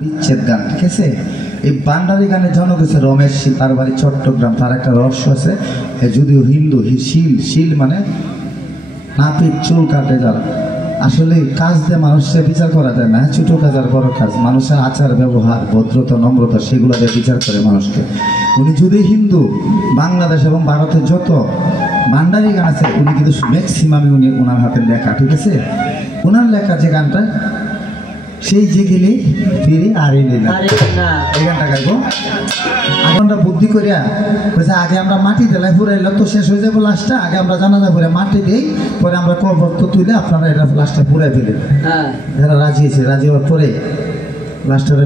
বিচ্ছেদ গান, ঠিক আছে। এই বান্ডারি গানের জনক হচ্ছে রমেশ শীল, তার বাড়ি চট্টগ্রাম। তার একটা রহস্য আছে, যদিও হিন্দু, শীল মানে নাপিত, চুল কাটে যারা। আসলে কাজ দিয়ে মানুষের বিচার করা যায় না, ছোটো কাজ আর বড় কাজ, মানুষের আচার ব্যবহার, ভদ্রতা, নম্রতা, সেগুলো দিয়ে বিচার করে মানুষকে। উনি যদি হিন্দু, বাংলাদেশ এবং ভারতের যত বান্ডারি গান আছে উনি কিন্তু ম্যাক্সিমামই উনি ওনার হাতে লেখা, ঠিক আছে। ওনার লেখা যে গানটা, সেই যে গেলি ফিরে আর এলি না, এই গানটা গাইবো। আমরা বুদ্ধি করিয়া বলছে আগে আমরা মাটি দিলাই ফুরাইলাম তো শেষ হয়ে যাবো লাস্টটা, আগে আমরা জানাজা করে মাটি দিই, পরে আমরা কবর তো তুলে আপনারা এটা লাস্টটা পুরাই ফেলে। এরা রাজি হয়েছে, রাজি হওয়ার পরে লাস্টের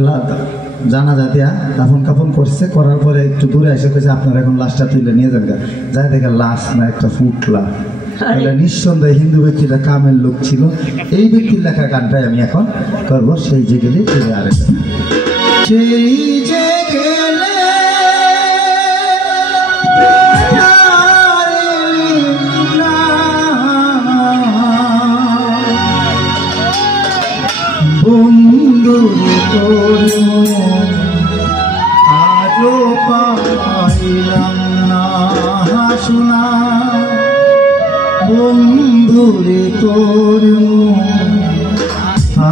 জানাজা দেয়া দাফন কাফন করছে, করার পরে একটু দূরে এসে কেছে আপনারা এখন লাশটা তুলে নিয়ে যান। যাই দেখে লাশ না একটা ফুটলা। নিঃসন্দেহে হিন্দু ব্যক্তিটা কামের লোক ছিল। এই ব্যক্তির লেখা গানটাই আমি এখন করবো, সেই যে গেলে আরেকটা। সেই যে গেলে বন্ধু তোর আজও পাইলাম না শোনা, বন্ধুরে তোর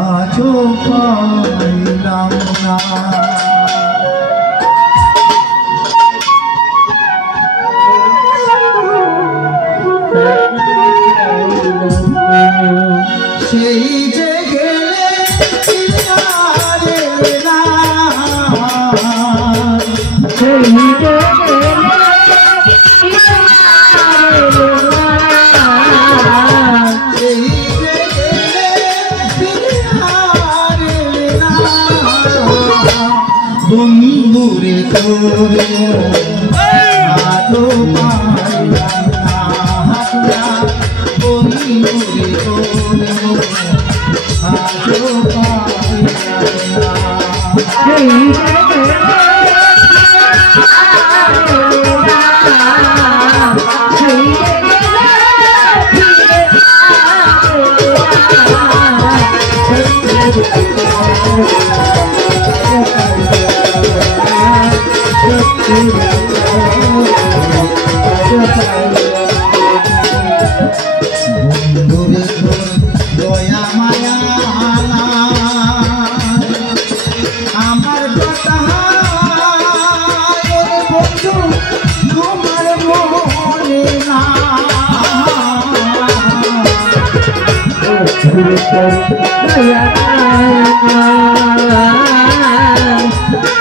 আজও পাইলাম না। সেই যে গেলে বন্ধুরে তোর আজও পাইলাম না, বন্ধুরে তোর আজও পাইলাম না। বন্ধুরে দয়া মায়া আমার কথা বন্ধু তোমার মনে না,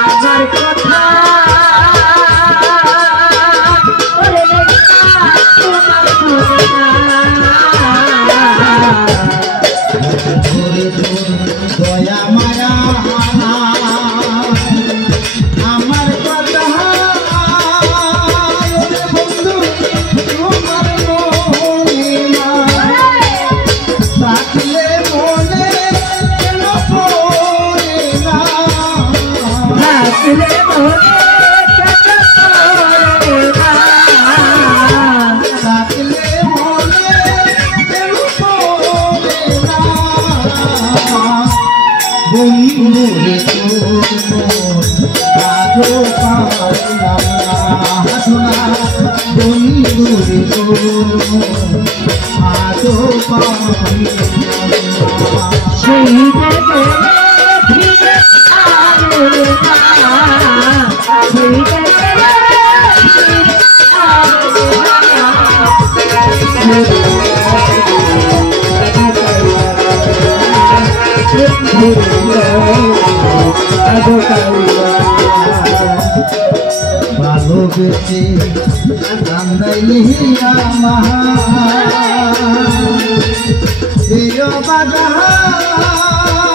আমার কথা দয়া মায়া আমার কথা বন্ধু তোমার মনে না, থাকলে মনে কেন পড়ে না, থাকলে মনে থাকলে মনে কেন পড়ে না, বন্ধুরে তোর আজও পাইলাম না শোনা, বন্ধুরে তোর আজও পাইলাম না। সেই ভালোবেসে কান্দাইলি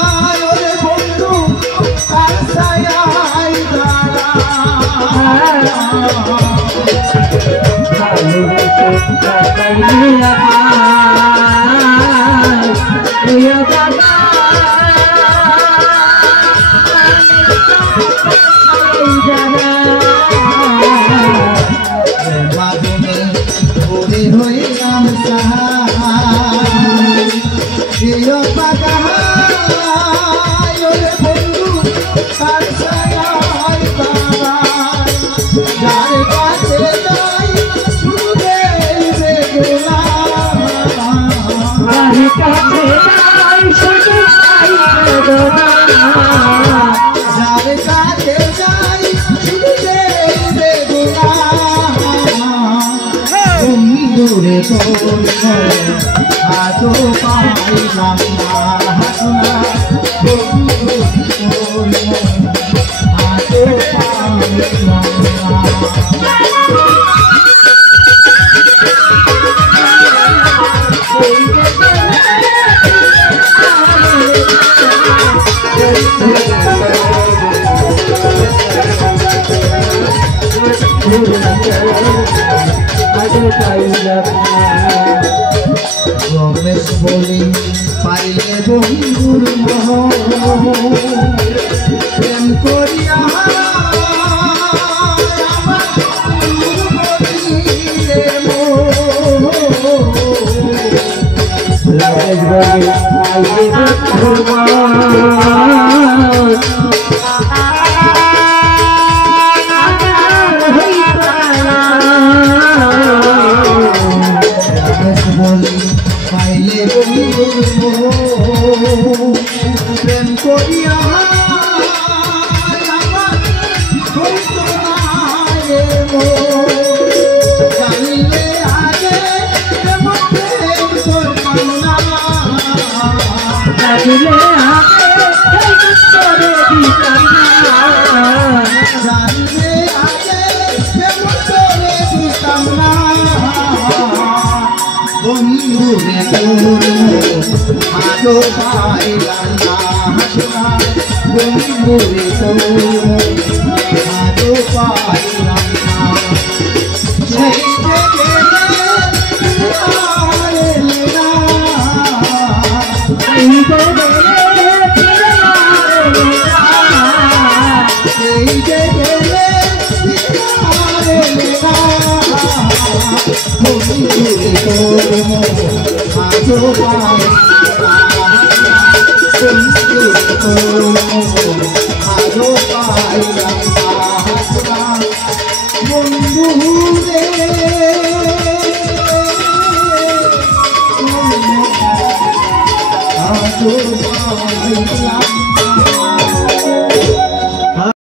আমার বন্ধু তার ছায়ায় দাঁড়া, ভালোবেসে কান্দাইলি মাধবে হইলাম সাহায্য প্রিয় পাগা বন্ধু তার ছায়ায় দাঁড়াই যার কাছে যাই শুধু দেবে গোলাম যার কাছে যাই শুধু পাই বেদনা যার কাছে যাই শুধু দেবে গোলাম বন্ধুরে তোর আজও পাইলাম না হাসনা বন্ধুরে তোর আজও পাইলাম না রমেশ বলি পাইলে বন্ধুর মোহ প্রেম করিয়া পাইলে প্রেম করিয়া জানিলে আগে প্রেম করতাম না জানিলে আগে প্রেম করে দিতাম না বন্ধুরে তোর আজও পাইলাম না হাসনা বন্ধুরে তোর আজও পাইলাম না সেই যে গেলে আর এলে না এই যে সেই যে গেলে আর এলে না বন্ধুরে তোর আজও পাইলাম না বন্ধুরে তোর আজও পাইলাম না বন্ধুরে আজও পাইলাম